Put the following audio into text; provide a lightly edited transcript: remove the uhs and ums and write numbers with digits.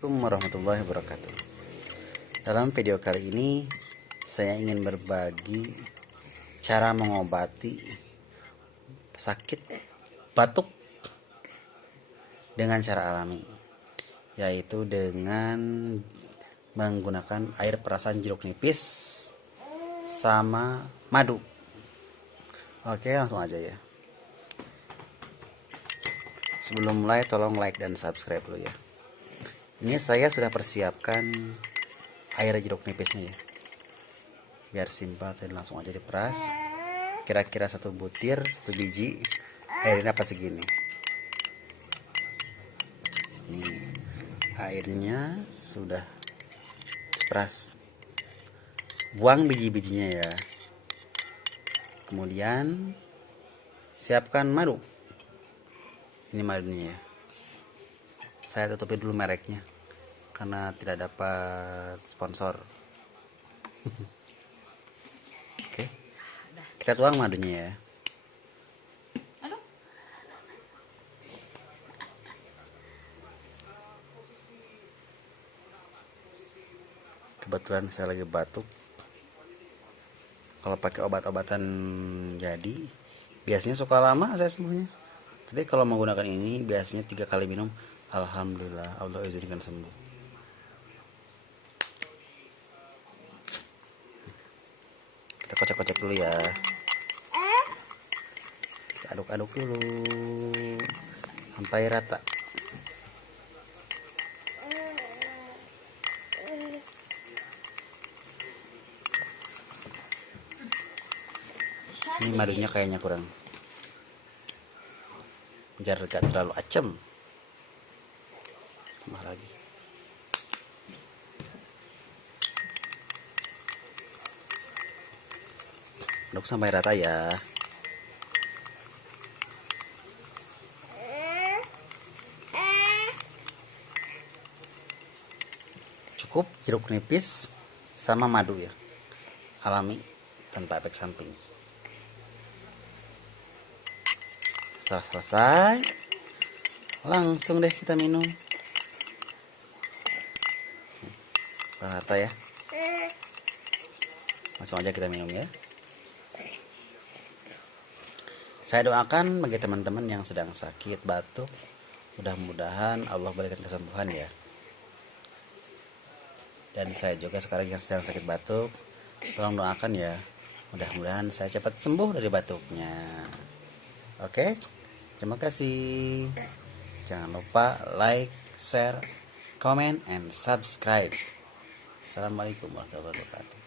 Assalamualaikum warahmatullahi wabarakatuh. Dalam video kali ini saya ingin berbagi cara mengobati sakit batuk dengan cara alami, yaitu dengan menggunakan air perasan jeruk nipis sama madu. Oke, langsung aja ya. Sebelum mulai tolong like dan subscribe dulu ya. Ini saya sudah persiapkan air jeruk nipisnya ya. Biar simpel, saya langsung aja diperas. Kira-kira 1 butir, 1 biji. Airnya apa segini. Nih, airnya sudah diperas. Buang biji-bijinya ya. Kemudian siapkan madu. Ini madunya ya. Saya tutupi dulu mereknya karena tidak dapat sponsor. Oke, kita tuang madunya ya. Kebetulan saya lagi batuk. Kalau pakai obat-obatan jadi biasanya suka lama saya sembuhnya. Tapi kalau menggunakan ini biasanya 3 kali minum, alhamdulillah Allah izinkan sembuh. Kita kocok-kocok dulu ya. Kita aduk-aduk dulu sampai rata. Ini madunya kayaknya kurang, biar gak terlalu asam. Tambah lagi. Aduk sampai rata ya. Cukup jeruk nipis sama madu ya, alami tanpa efek samping. Setelah selesai, langsung deh kita minum. Rata ya. Langsung aja kita minum ya. Saya doakan bagi teman-teman yang sedang sakit batuk, mudah-mudahan Allah berikan kesembuhan ya. Dan saya juga sekarang yang sedang sakit batuk, tolong doakan ya, mudah-mudahan saya cepat sembuh dari batuknya. Oke, terima kasih. Jangan lupa like, share, comment, and subscribe. Assalamualaikum warahmatullahi wabarakatuh.